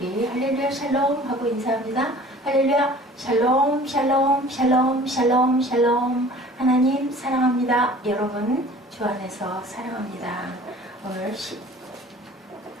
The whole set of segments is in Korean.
우리 할렐루야 샬롬 하고 인사합니다. 할렐루야 샬롬 샬롬 샬롬 샬롬 샬롬. 하나님 사랑합니다. 여러분 주 안에서 사랑합니다. 오늘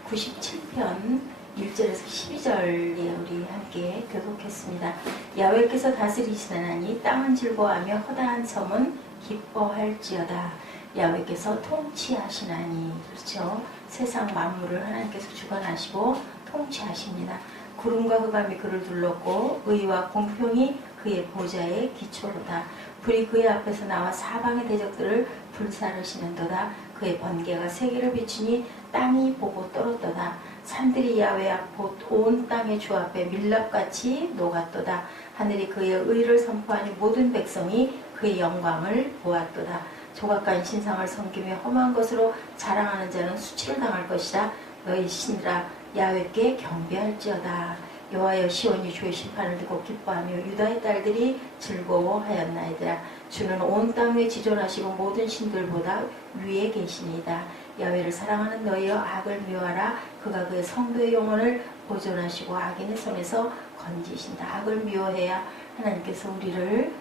97편 1절에서 12절에 우리 함께 교독했습니다. 야훼께서 다스리시나니 땅은 즐거워하며 허다한 섬은 기뻐할지어다. 야훼께서 통치하시나니, 그렇죠? 세상 만물을 하나님께서 주관하시고 통치하십니다. 구름과 흑암이 그를 둘렀고 의와 공평이 그의 보좌의 기초로다. 불이 그의 앞에서 나와 사방의 대적들을 불사르시는도다. 그의 번개가 세계를 비추니 땅이 보고 떨었도다. 산들이 야훼 앞 온 땅의 주 앞에 밀랍같이 녹았도다. 하늘이 그의 의를 선포하니 모든 백성이 그의 영광을 보았도다. 조각간 신상을 섬기며 험한 것으로 자랑하는 자는 수치를 당할 것이다. 너희 신이라 야훼께 경배할지어다. 여호와여, 시온이 주의 심판을 듣고 기뻐하며 유다의 딸들이 즐거워하였나이다. 주는 온 땅에 지존하시고 모든 신들보다 위에 계시니이다. 야훼를 사랑하는 너희여, 악을 미워하라. 그가 그의 성도의 영혼을 보존하시고 악인의 손에서 건지신다. 악을 미워해야 하나님께서 우리를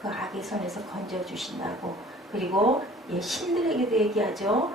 그 악의 손에서 건져주신다고. 그리고 신들에게도 얘기하죠.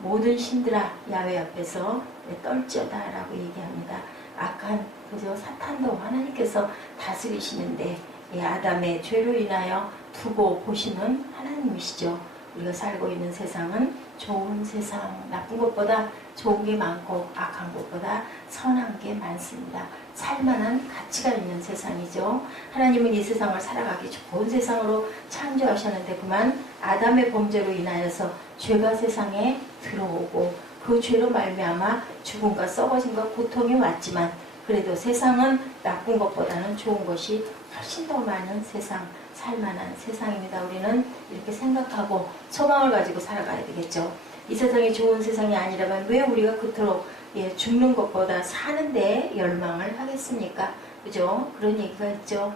모든 신들아 야훼 앞에서 떨지어다 라고 얘기합니다. 악한 그저 사탄도 하나님께서 다스리시는데 아담의 죄로 인하여 두고 보시는 하나님이시죠. 우리가 살고 있는 세상은 좋은 세상, 나쁜 것보다 좋은 게 많고 악한 것보다 선한 게 많습니다. 살만한 가치가 있는 세상이죠. 하나님은 이 세상을 살아가기 좋은 세상으로 창조하셨는데 그만 아담의 범죄로 인하여서 죄가 세상에 들어오고 그 죄로 말미암아 죽음과 썩어짐과 고통이 왔지만 그래도 세상은 나쁜 것보다는 좋은 것이 훨씬 더 많은 세상, 살만한 세상입니다. 우리는 이렇게 생각하고 소망을 가지고 살아가야 되겠죠. 이 세상이 좋은 세상이 아니라면 왜 우리가 그토록 죽는 것보다 사는데 열망을 하겠습니까? 그죠? 그런 얘기가 있죠.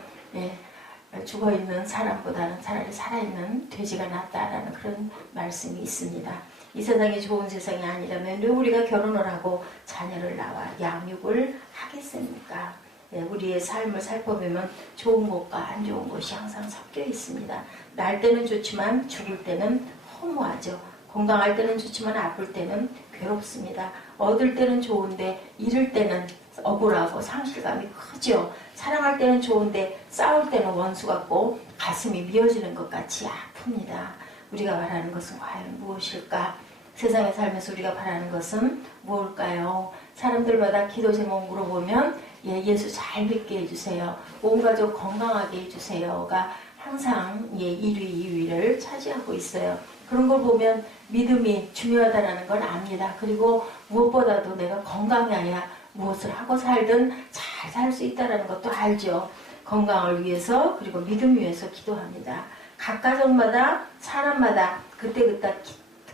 죽어있는 사람보다는 차라리 살아있는 돼지가 낫다라는 그런 말씀이 있습니다. 이 세상이 좋은 세상이 아니라면 왜 우리가 결혼을 하고 자녀를 낳아 양육을 하겠습니까? 우리의 삶을 살펴보면 좋은 것과 안 좋은 것이 항상 섞여 있습니다. 날 때는 좋지만 죽을 때는 허무하죠. 건강할 때는 좋지만 아플 때는 괴롭습니다. 얻을 때는 좋은데 잃을 때는 억울하고 상실감이 크죠. 사랑할 때는 좋은데 싸울 때는 원수 같고 가슴이 미어지는 것 같이 아픕니다. 우리가 바라는 것은 과연 무엇일까? 세상에 살면서 우리가 바라는 것은 무엇일까요? 사람들마다 기도 제목 물어보면 예수 잘 믿게 해주세요. 온 가족 건강하게 해주세요가 항상 1위, 2위를 차지하고 있어요. 그런 걸 보면 믿음이 중요하다는 걸 압니다. 그리고 무엇보다도 내가 건강해야 무엇을 하고 살든 잘 살 수 있다는 것도 알죠. 건강을 위해서 그리고 믿음 위해서 기도합니다. 각 가정마다 사람마다 그때그때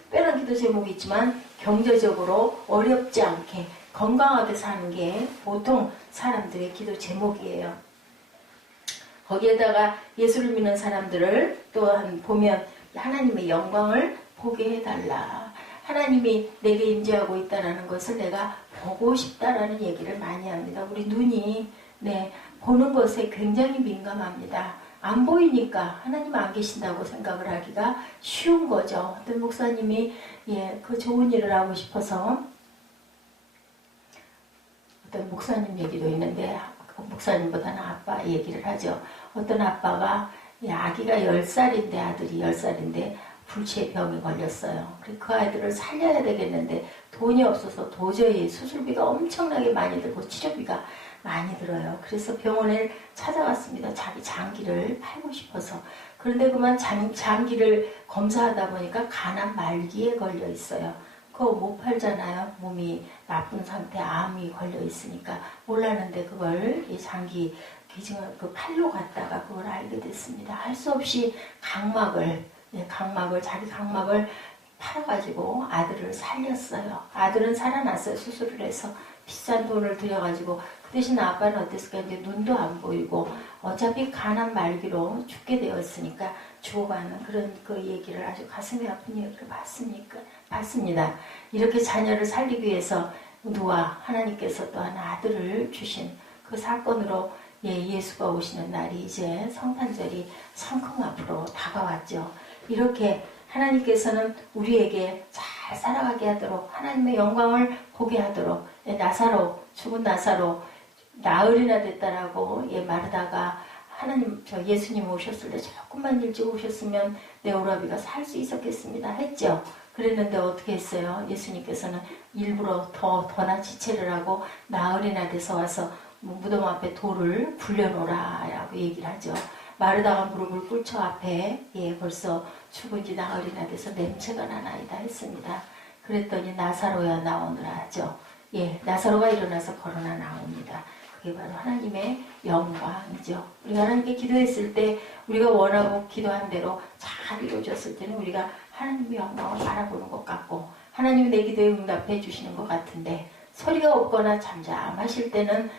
특별한 기도 제목이 있지만 경제적으로 어렵지 않게 건강하게 사는 게 보통 사람들의 기도 제목이에요. 거기에다가 예수를 믿는 사람들을 또한 보면 하나님의 영광을 보게 해달라. 하나님이 내게 임재하고 있다는 것을 내가 보고 싶다라는 얘기를 많이 합니다. 우리 눈이 보는 것에 굉장히 민감합니다. 안 보이니까 하나님 안 계신다고 생각을 하기가 쉬운 거죠. 어떤 목사님이 그 좋은 일을 하고 싶어서 어떤 목사님 얘기도 있는데 그 목사님보다는 아빠 얘기를 하죠. 어떤 아빠가 아기가 10살인데 아들이 10살인데 불치병에 걸렸어요. 그 아이들을 살려야 되겠는데 돈이 없어서 도저히 수술비가 엄청나게 많이 들고 치료비가 많이 들어요. 그래서 병원에 찾아갔습니다. 자기 장기를 팔고 싶어서. 그런데 그만 장기를 검사하다 보니까 간암 말기에 걸려 있어요. 그거 못 팔잖아요. 몸이 나쁜 상태, 암이 걸려 있으니까. 몰랐는데 그걸 이 장기 기증을 그 팔로 갔다가 그걸 알게 됐습니다. 할 수 없이 자기 각막을 팔아가지고 아들을 살렸어요. 아들은 살아났어요. 수술을 해서 비싼 돈을 들여가지고. 그 대신 아빠는 어땠을까? 이제 눈도 안 보이고 어차피 간암 말기로 죽게 되었으니까 죽어가는 그런 그 얘기를 아주 가슴이 아픈 얘기를 봤습니다. 이렇게 자녀를 살리기 위해서 노아 하나님께서 또한 아들을 주신 그 사건으로 예수가 오시는 날이 이제 성탄절이 성큼 앞으로 다가왔죠. 이렇게 하나님께서는 우리에게 잘 살아가게 하도록 하나님의 영광을 보게 하도록 나사로 죽은 나사로 나흘이나 됐다라고 마르다가 하나님 예수님 오셨을 때 조금만 일찍 오셨으면 내 오라비가 살 수 있었겠습니다 했죠. 그랬는데 어떻게 했어요? 예수님께서는 일부러 더나 지체를 하고 나흘이나 돼서 와서 무덤 앞에 돌을 굴려놓으라 라고 얘기를 하죠. 마르다가 무릎을 꿇쳐 앞에 벌써 죽은 지 나흘이나 돼서 냄새가 나나이다 했습니다. 그랬더니 나사로야 나오느라 하죠. 나사로가 일어나서 걸어나 나옵니다. 그게 바로 하나님의 영광이죠. 우리가 하나님께 기도했을 때 우리가 원하고 기도한 대로 잘 이루어졌을 때는 우리가 하나님의 영광을 바라보는 것 같고 하나님이 내 기도에 응답해 주시는 것 같은데 소리가 없거나 잠잠하실 때는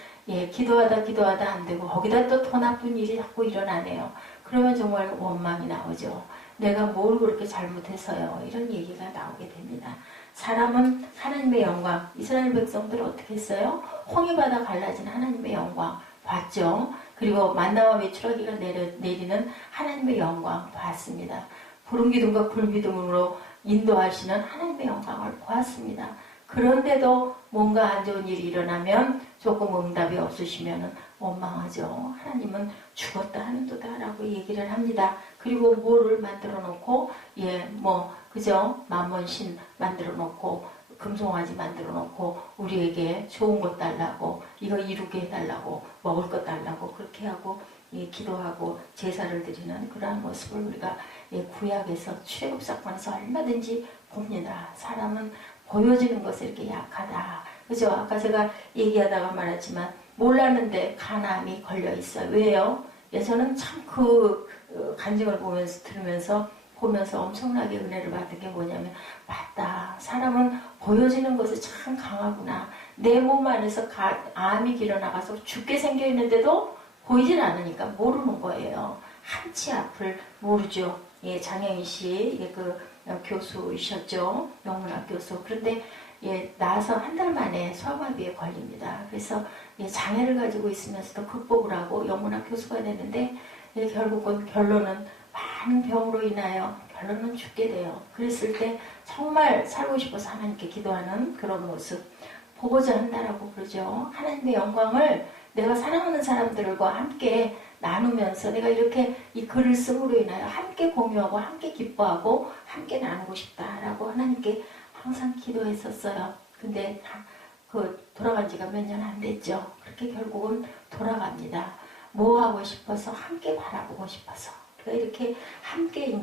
기도하다 안 되고 거기다 또 더 나쁜 일이 자꾸 일어나네요. 그러면 정말 원망이 나오죠. 내가 뭘 그렇게 잘못해서요. 이런 얘기가 나오게 됩니다. 사람은 하나님의 영광, 이스라엘 백성들 어떻게 했어요? 홍해바다 갈라진 하나님의 영광 봤죠. 그리고 만나와 메추라기가 내리는 하나님의 영광 봤습니다. 부름기둥과 불기둥으로 인도하시는 하나님의 영광을 보았습니다. 그런데도 뭔가 안 좋은 일이 일어나면 조금 응답이 없으시면 원망하죠. 하나님은 죽었다 하는도다 라고 얘기를 합니다. 그리고 뭐를 만들어 놓고 그죠? 만번신 만들어 놓고 금송아지 만들어 놓고 우리에게 좋은 것 달라고 이거 이루게 해달라고 먹을 것 달라고 그렇게 하고 기도하고 제사를 드리는 그러한 모습을 우리가 구약에서 출애굽 사건에서 얼마든지 봅니다. 사람은 보여지는 것에 이렇게 약하다. 그죠? 아까 제가 얘기하다가 말했지만 몰랐는데 간암이 걸려 있어요. 왜요? 저는 참 그 간증을 들으면서 엄청나게 은혜를 받은 게 뭐냐면 맞다. 사람은 보여지는 것이 참 강하구나. 내 몸 안에서 암이 길어나가서 죽게 생겨 있는데도 보이진 않으니까 모르는 거예요. 한치 앞을 모르죠. 장혜인 씨, 교수이셨죠. 영문학 교수. 그런데 나와서 한 달 만에 소아마비에 걸립니다. 그래서 장애를 가지고 있으면서도 극복을 하고 영문학 교수가 되는데 결국은 결론은 많은 병으로 인하여 결론은 죽게 돼요. 그랬을 때 정말 살고 싶어서 하나님께 기도하는 그런 모습 보고자 한다라고 그러죠. 하나님의 영광을 내가 사랑하는 사람들과 함께 나누면서 내가 이렇게 이 글을 쓰므로 인하여 함께 공유하고 함께 기뻐하고 함께 나누고 싶다라고 하나님께 항상 기도했었어요. 근데 돌아간 지가 몇 년 안 됐죠. 그렇게 결국은 돌아갑니다. 뭐 하고 싶어서 함께 바라보고 싶어서 그러니까 이렇게 함께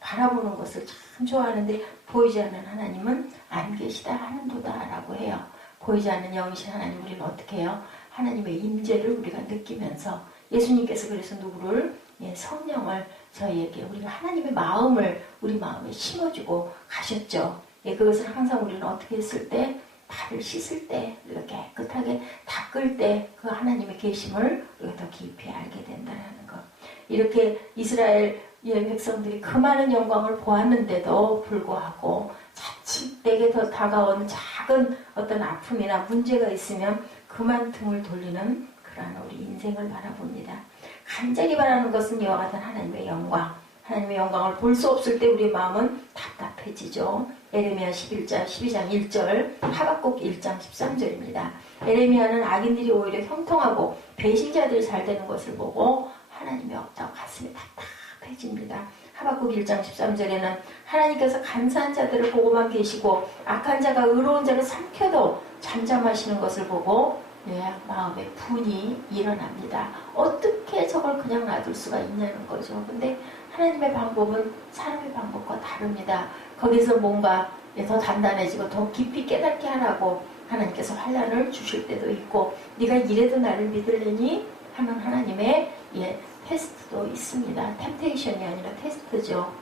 바라보는 것을 참 좋아하는데 보이지 않는 하나님은 안 계시다 하는도다라고 해요. 보이지 않는 영이신 하나님 우리는 어떻게 해요? 하나님의 임재를 우리가 느끼면서 예수님께서 그래서 누구를 성령을 저희에게 우리가 하나님의 마음을 우리 마음에 심어주고 가셨죠. 그것을 항상 우리는 어떻게 했을 때 발을 씻을 때 우리가 깨끗하게 닦을 때 그 하나님의 계심을 우리가 더 깊이 알게 된다는 것. 이렇게 이스라엘 백성들이 그 많은 영광을 보았는데도 불구하고 자칫 내게 더 다가온 작은 어떤 아픔이나 문제가 있으면 그만 등을 돌리는 그러한 우리 인생을 바라봅니다. 간절히 바라는 것은 이와 같은 하나님의 영광. 하나님의 영광을 볼 수 없을 때 우리의 마음은 답답해지죠. 에레미야 12장 1절, 하박국 1장 13절입니다. 에레미야는 악인들이 오히려 형통하고 배신자들이 잘 되는 것을 보고 하나님이 없다고 가슴이 답답해집니다. 하박국 1장 13절에는 하나님께서 간사한 자들을 보고만 계시고 악한 자가 의로운 자를 삼켜도 잠잠하시는 것을 보고 마음에 분이 일어납니다. 어떻게 저걸 그냥 놔둘 수가 있냐는 거죠. 근데 하나님의 방법은 사람의 방법과 다릅니다. 거기서 뭔가 더 단단해지고 더 깊이 깨닫게 하라고 하나님께서 환난을 주실 때도 있고 네가 이래도 나를 믿을래니 하는 하나님의 테스트도 있습니다. 템테이션이 아니라 테스트죠.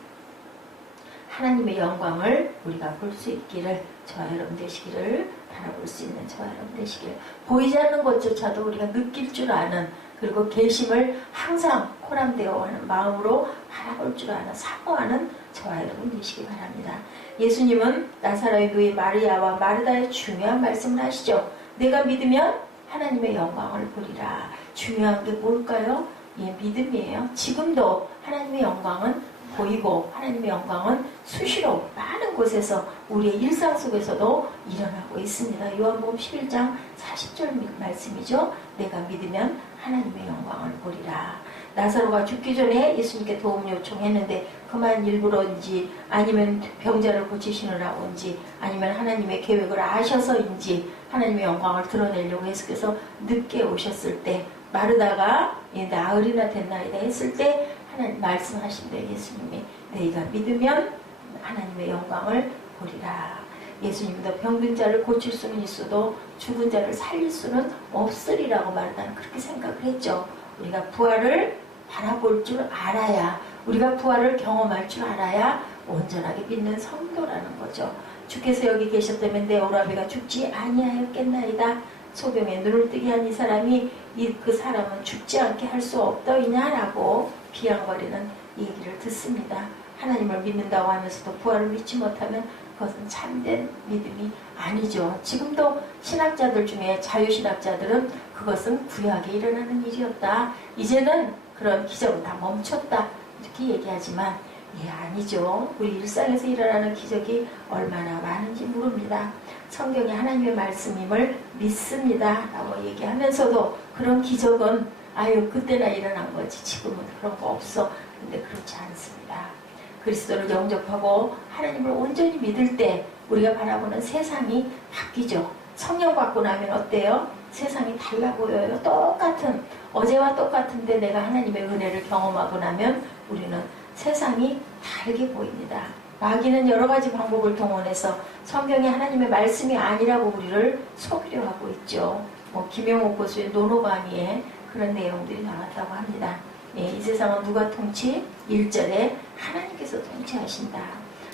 하나님의 영광을 우리가 볼 수 있기를 저와 여러분 되시기를 바라볼 수 있는 저와 여러분 되시길, 보이지 않는 것조차도 우리가 느낄 줄 아는, 그리고 계심을 항상 코람되어 하는 마음으로 바라볼 줄 아는, 사모하는 저와 여러분 되시기 바랍니다. 예수님은 나사로의 누이 마리아와 마르다의 중요한 말씀을 하시죠. 내가 믿으면 하나님의 영광을 보리라. 중요한 게 뭘까요? 예, 믿음이에요. 지금도 하나님의 영광은 보이고 하나님의 영광은 수시로 많은 곳에서 우리의 일상 속에서도 일어나고 있습니다. 요한복음 11장 40절 말씀이죠. 내가 믿으면 하나님의 영광을 보리라. 나사로가 죽기 전에 예수님께 도움 요청했는데 그만 일부러인지 아니면 병자를 고치시느라고인지 아니면 하나님의 계획을 아셔서인지 하나님의 영광을 드러내려고 해서 늦게 오셨을 때, 마르다가 나흘이나 됐나이다 했을 때 하나님 말씀하신대. 예수님이 너희가 믿으면 하나님의 영광을 보리라. 예수님도 병든 자를 고칠 수는 있어도 죽은 자를 살릴 수는 없으리라고 마르다는 그렇게 생각을 했죠. 우리가 부활을 바라볼 줄 알아야, 우리가 부활을 경험할 줄 알아야 온전하게 믿는 성도라는 거죠. 주께서 여기 계셨다면 내 오라비가 죽지 아니하였겠나이다. 소경에 눈을 뜨게 한 이 사람이 그 사람은 죽지 않게 할 수 없더이냐라고 비양거리는 얘기를 듣습니다. 하나님을 믿는다고 하면서도 부활을 믿지 못하면 그것은 참된 믿음이 아니죠. 지금도 신학자들 중에 자유신학자들은 그것은 구약에 일어나는 일이었다, 이제는 그런 기적은 다 멈췄다, 이렇게 얘기하지만 아니죠. 우리 일상에서 일어나는 기적이 얼마나 많은지 모릅니다. 성경이 하나님의 말씀임을 믿습니다 라고 얘기하면서도 그런 기적은 그때나 일어난 거지 지금은 그런 거 없어. 근데 그렇지 않습니다. 그리스도를 영접하고 하나님을 온전히 믿을 때 우리가 바라보는 세상이 바뀌죠. 성령 받고 나면 어때요? 세상이 달라 보여요. 똑같은, 어제와 똑같은데 내가 하나님의 은혜를 경험하고 나면 우리는 세상이 다르게 보입니다. 마귀는 여러 가지 방법을 동원해서 성경이 하나님의 말씀이 아니라고 우리를 속이려 하고 있죠. 김용옥 교수의 노노바미에 그런 내용들이 나왔다고 합니다. 이 세상은 누가 통치? 1절에 하나님께서 통치하신다.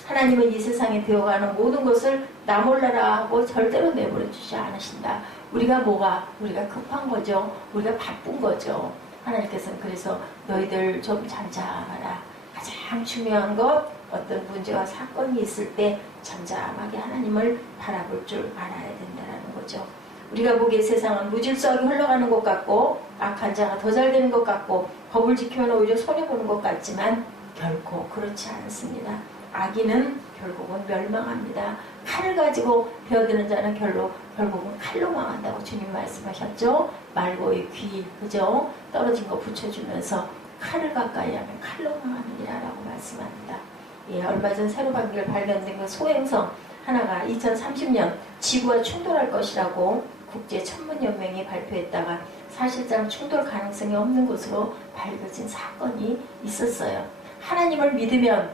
하나님은 이 세상에 되어가는 모든 것을 나 몰라라 하고 절대로 내버려 주지 않으신다. 우리가 급한 거죠. 우리가 바쁜 거죠. 하나님께서는 그래서 너희들 좀 잠잠하라. 가장 중요한 것, 어떤 문제와 사건이 있을 때 잠잠하게 하나님을 바라볼 줄 알아야 된다는 거죠. 우리가 보기에 세상은 무질서하게 흘러가는 것 같고 악한 자가 더 잘 되는 것 같고 법을 지키면 오히려 손해보는 것 같지만 결코 그렇지 않습니다. 악인은 결국은 멸망합니다. 칼을 가지고 베어드는 자는 결국은 칼로 망한다고 주님 말씀하셨죠. 말고의 귀, 그죠? 떨어진 거 붙여주면서 칼을 가까이 하면 칼로 망하느니라라고 말씀합니다. 얼마 전 새로 발견된 그 소행성 하나가 2030년 지구와 충돌할 것이라고 국제천문연맹이 발표했다가 사실상 충돌 가능성이 없는 것으로 밝혀진 사건이 있었어요. 하나님을 믿으면,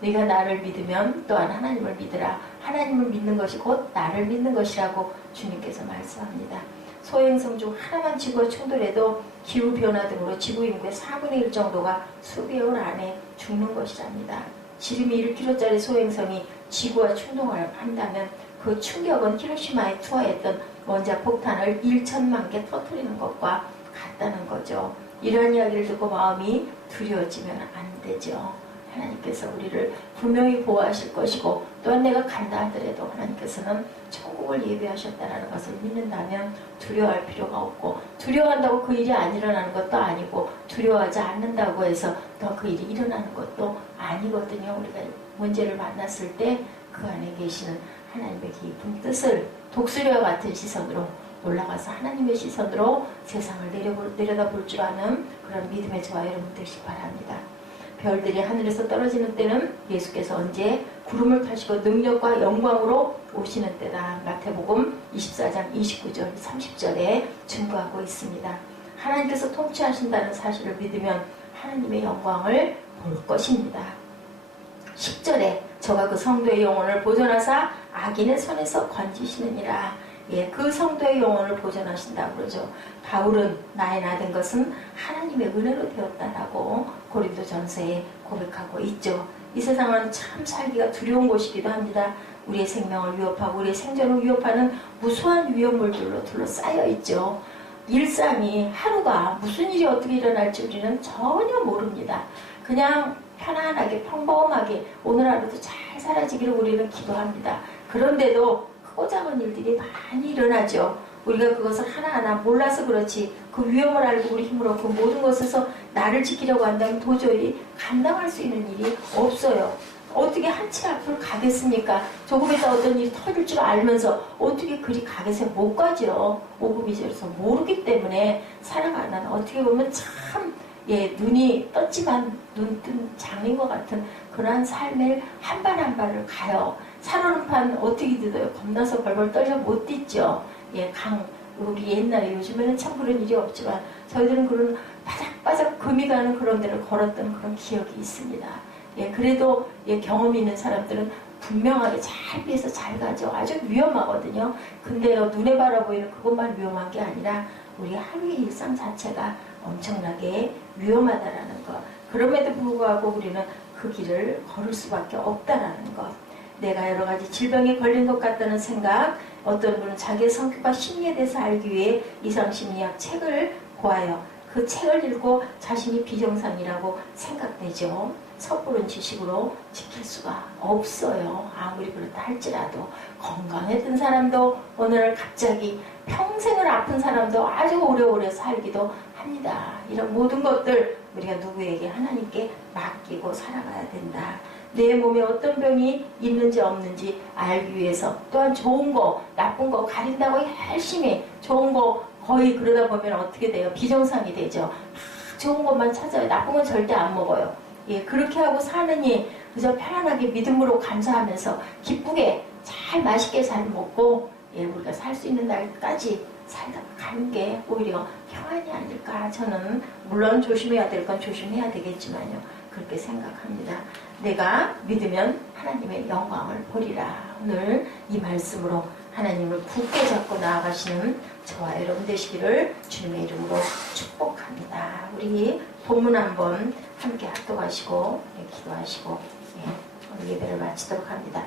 네가 나를 믿으면 또한 하나님을 믿으라. 하나님을 믿는 것이 곧 나를 믿는 것이라고 주님께서 말씀합니다. 소행성 중 하나만 지구와 충돌해도 기후변화 등으로 지구 인구의 4분의 1 정도가 수개월 안에 죽는 것이랍니다. 지름이 1km짜리 소행성이 지구와 충돌을 한다면 그 충격은 히로시마에 투하했던 원자 폭탄을 1천만 개 터뜨리는 것과 같다는 거죠. 이런 이야기를 듣고 마음이 두려워지면 안 되죠. 하나님께서 우리를 분명히 보호하실 것이고 또한 내가 간다 하더라도 하나님께서는 천국을 예비하셨다는 것을 믿는다면 두려워할 필요가 없고, 두려워한다고 그 일이 안 일어나는 것도 아니고 두려워하지 않는다고 해서 더 그 일이 일어나는 것도 아니거든요. 우리가 문제를 만났을 때 그 안에 계시는 하나님의 깊은 뜻을 독수리와 같은 시선으로 올라가서 하나님의 시선으로 세상을 내려다볼 줄 아는 그런 믿음의 저와 여러분 되시기 바랍니다. 별들이 하늘에서 떨어지는 때는 예수께서 언제 구름을 타시고 능력과 영광으로 오시는 때다. 마태복음 24장 29절 30절에 증거하고 있습니다. 하나님께서 통치하신다는 사실을 믿으면 하나님의 영광을 볼 것입니다. 10절에 저가 그 성도의 영혼을 보존하사 악인의 손에서 건지시느니라. 그 성도의 영혼을 보존하신다고 그러죠. 바울은 나의 나된 것은 하나님의 은혜로 되었다라고 고린도전서에 고백하고 있죠. 이 세상은 참 살기가 두려운 곳이기도 합니다. 우리의 생명을 위협하고 우리의 생존을 위협하는 무수한 위험물들로 둘러싸여 있죠. 일상이 하루가 무슨 일이 어떻게 일어날지 우리는 전혀 모릅니다. 그냥 편안하게 평범하게 오늘 하루도 잘 사라지기를 우리는 기도합니다. 그런데도 크고 작은 일들이 많이 일어나죠. 우리가 그것을 하나하나 몰라서 그렇지 그 위험을 알고 우리 힘으로 그 모든 것에서 나를 지키려고 한다면 도저히 감당할 수 있는 일이 없어요. 어떻게 한치 앞을 가겠습니까? 조금이라도 어떤 일이 터질 줄 알면서 어떻게 그리 가겠어요? 못 가죠. 오금이져서 모르기 때문에 살아가는 어떻게 보면 참 눈이 떴지만 눈 뜬 장인 것 같은 그러한 삶의 한 발 한 발을 가요. 산오른판 어떻게 뛰어요? 겁나서 벌벌 떨려 못 뛰죠. 우리 옛날에 요즘에는 참 그런 일이 없지만 저희들은 그런 바닥바닥 금이 가는 그런 데를 걸었던 그런 기억이 있습니다. 그래도 경험이 있는 사람들은 분명하게 잘 피해서 잘 가죠. 아주 위험하거든요. 근데요, 눈에 바라보이는 그것만 위험한 게 아니라 우리 하루의 일상 자체가 엄청나게 위험하다라는 것. 그럼에도 불구하고 우리는 그 길을 걸을 수밖에 없다라는 것. 내가 여러 가지 질병에 걸린 것 같다는 생각, 어떤 분은 자기의 성격과 심리에 대해서 알기 위해 이상심리학 책을 보아요. 그 책을 읽고 자신이 비정상이라고 생각되죠. 섣부른 지식으로 지킬 수가 없어요. 아무리 그렇다 할지라도 건강했던 사람도 오늘 갑자기 평생을 아픈 사람도 아주 오래오래 살기도 합니다. 이런 모든 것들 우리가 누구에게 하나님께 맡기고 살아가야 된다. 내 몸에 어떤 병이 있는지 없는지 알기 위해서 또한 좋은 거 나쁜 거 가린다고 열심히 좋은 거 거의 그러다 보면 어떻게 돼요? 비정상이 되죠. 좋은 것만 찾아요. 나쁜 건 절대 안 먹어요. 그렇게 하고 사느니 그저 편안하게 믿음으로 감사하면서 기쁘게 잘 맛있게 잘 먹고 우리가 살 수 있는 날까지 살다 가는 게 오히려 평안이 아닐까. 저는 물론 조심해야 될 건 조심해야 되겠지만요. 그렇게 생각합니다. 내가 믿으면 하나님의 영광을 보리라. 오늘 이 말씀으로 하나님을 굳게 잡고 나아가시는 저와 여러분 되시기를 주님의 이름으로 축복합니다. 우리 본문 한번 함께 합독하시고 기도하시고 오늘 예배를 마치도록 합니다.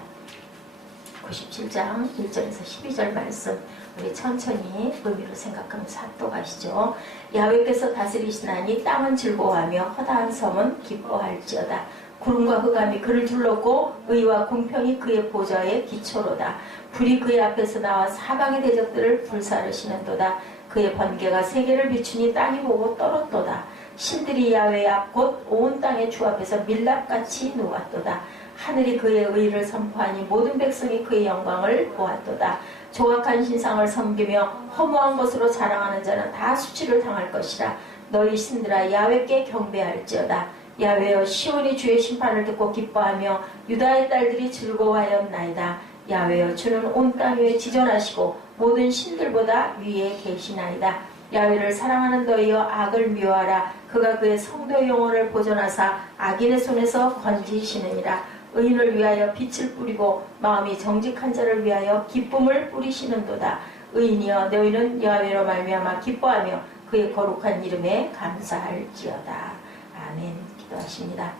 97장 1절에서 12절 말씀 우리 천천히 의미로 생각하면서 합독하시죠. 야훼께서 다스리시나니 땅은 즐거워하며 허다한 섬은 기뻐할지어다. 구름과 흑암이 그를 둘렀고 의와 공평이 그의 보좌의 기초로다. 불이 그의 앞에서 나와 사방의 대적들을 불사르시는도다. 그의 번개가 세계를 비추니 땅이 보고 떨었도다. 신들이 야훼의 앞 곧 온 땅의 주 앞에서 밀랍같이 누웠도다. 하늘이 그의 의를 선포하니 모든 백성이 그의 영광을 보았도다. 조악한 신상을 섬기며 허무한 것으로 자랑하는 자는 다 수치를 당할 것이라. 너희 신들아 야훼께 경배할지어다. 야훼여 시온이 주의 심판을 듣고 기뻐하며 유다의 딸들이 즐거워하였나이다. 야훼여 주는 온 땅 위에 지존하시고 모든 신들보다 위에 계시나이다. 야훼를 사랑하는 너희여 악을 미워하라. 그가 그의 성도의 영혼을 보존하사 악인의 손에서 건지시느니라. 의인을 위하여 빛을 뿌리고 마음이 정직한 자를 위하여 기쁨을 뿌리시는도다. 의인이여 너희는 야훼로 말미암아 기뻐하며 그의 거룩한 이름에 감사할지어다. 아멘. 기도하십니다.